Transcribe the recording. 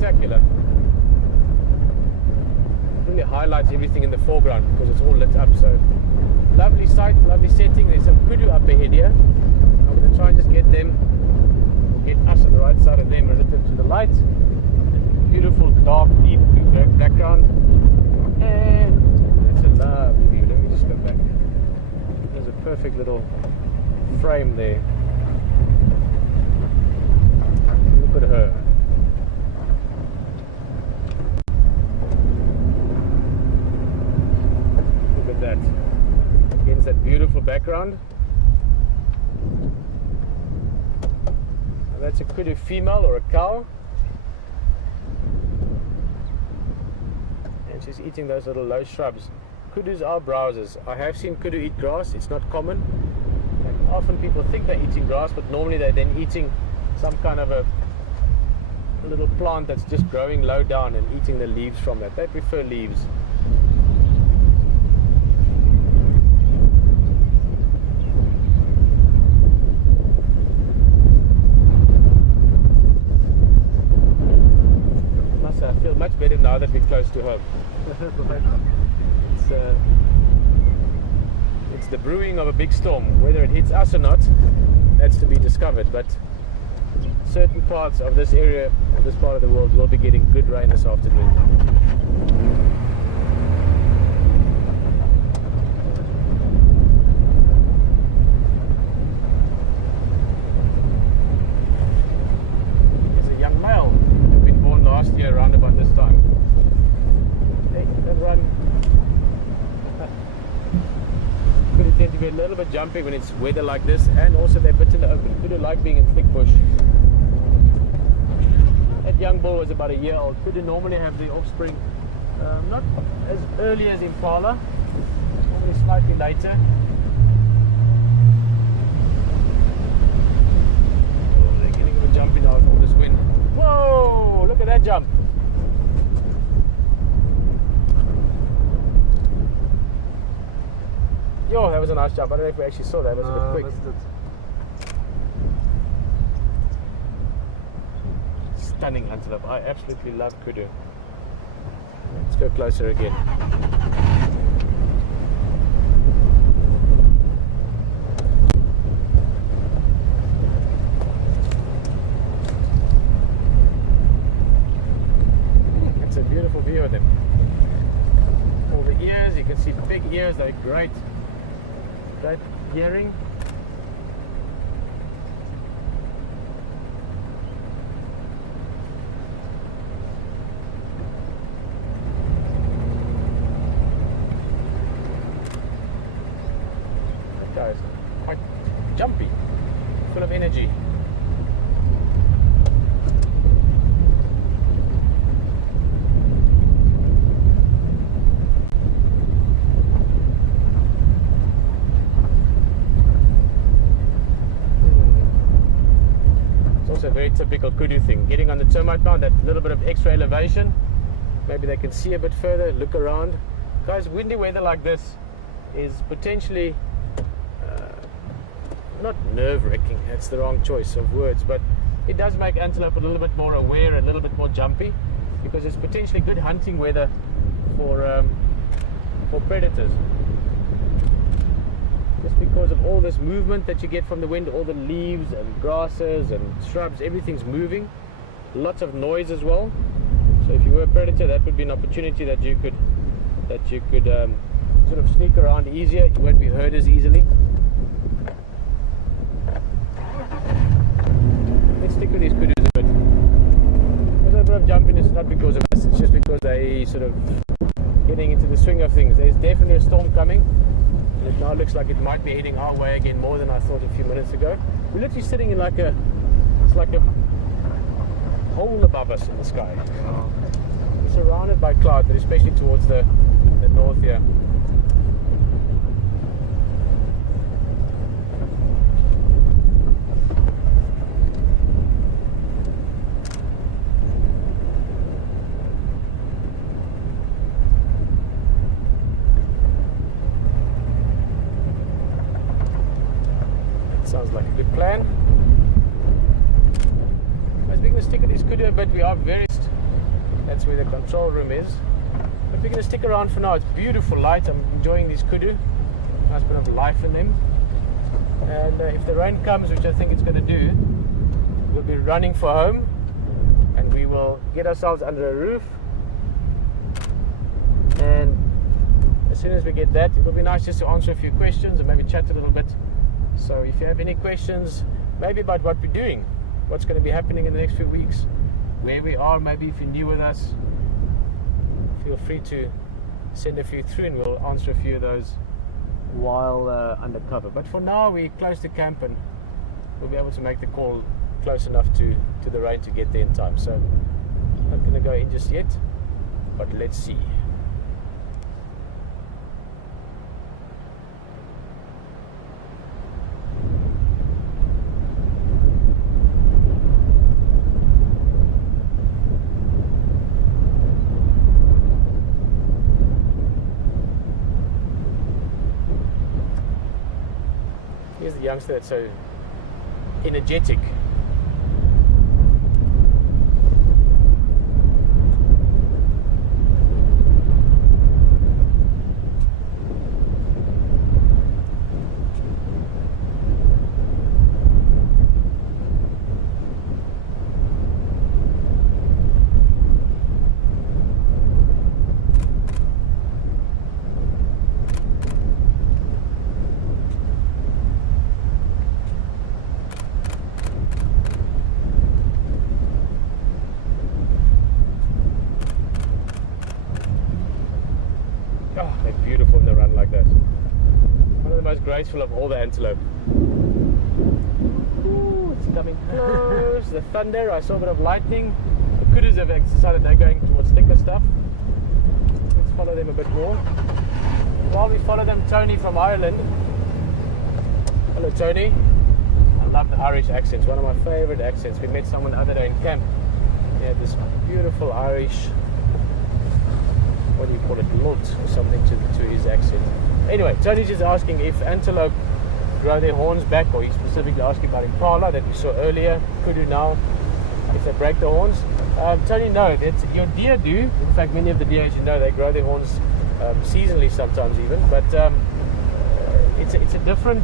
spectacular. Really highlights everything in the foreground because it's all lit up. So lovely sight, lovely setting. There's some kudu up ahead here. I'm going to try and just get them, or get us on the right side of them relative to the light. Beautiful dark deep blue background, and that's a lovely view. Let me just go back. There's a perfect little frame there. Look at her. Look at that. Against that beautiful background. Now that's a kudu female or a cow. And she's eating those little low shrubs. Kudus are browsers. I have seen kudu eat grass. It's not common. And often people think they're eating grass, but normally they're then eating some kind of a little plant that's just growing low down and eating the leaves from that. They prefer leaves. I must say, I feel much better now that we're close to home. It's the brewing of a big storm. Whether it hits us or not, that's to be discovered. But certain parts of this area, of this part of the world, will be getting good rain this afternoon. There's a young male who been born last year around about this time. Hey, don't run. Kudu tend to be a little bit jumpy when it's weather like this, and also they're a bit in the open. Kudu like being in thick bush. That young bull was about a year old. Kudu normally have the offspring not as early as Impala, normally slightly later. Oh, they're getting a bit jumpy now with all this wind. Whoa! Look at that jump! Yo, that was a nice jump. I don't know if we actually saw that. It was a bit quick. Stunning antelope. I absolutely love kudu. Let's go closer again. It's a beautiful view of them. All the ears, you can see big ears, they're great hearing. That guy is quite jumpy, full of energy. A very typical kudu thing, getting on the termite mound, that little bit of extra elevation, maybe they can see a bit further, look around. Guys, windy weather like this is potentially not nerve-wracking, that's the wrong choice of words, but it does make antelope a little bit more aware, a little bit more jumpy, because it's potentially good hunting weather for predators. Just because of all this movement that you get from the wind, all the leaves and grasses and shrubs, everything's moving. Lots of noise as well. So if you were a predator, that would be an opportunity that you could sort of sneak around easier. You won't be heard as easily. Let's stick with these kudus a bit. There's a bit of jumpiness, not because of us, it's just because they sort of getting into the swing of things. There's definitely a storm coming. It now looks like it might be heading our way again more than I thought a few minutes ago. We're literally sitting in it's like a hole above us in the sky. We're surrounded by cloud, but especially towards the north here. Sounds like a good plan. As we're going to stick with this kudu a bit, we are very That's where the control room is. But we're going to stick around for now. It's beautiful light. I'm enjoying these kudu. Nice bit of life in them. And if the rain comes, which I think it's going to do, we'll be running for home. And we will get ourselves under a roof. And as soon as we get that, it'll be nice just to answer a few questions and maybe chat a little bit. So if you have any questions, maybe about what we're doing, what's going to be happening in the next few weeks, where we are, maybe if you're new with us, feel free to send a few through and we'll answer a few of those while undercover. But for now, we're close to camp and we'll be able to make the call close enough to the rain to get there in time. So I'm not going to go in just yet, but let's see. Here's the youngster that's so energetic. Oh, they're beautiful in the run like that. One of the most graceful of all the antelope. Ooh, it's coming close. The thunder, I saw a bit of lightning. The Kudus have decided they're going towards thicker stuff. Let's follow them a bit more. While we follow them, Tony from Ireland. Hello, Tony. I love the Irish accents, one of my favorite accents. We met someone the other day in camp. He had this beautiful Irish, what do you call it, lilt or something to his accent. Anyway, Tony's just asking if antelope grow their horns back, or he's specifically asking about impala that we saw earlier, kudu now, if they break the horns. Tony, no, your deer do. In fact, many of the deer, as you know, they grow their horns seasonally sometimes even, but it's a different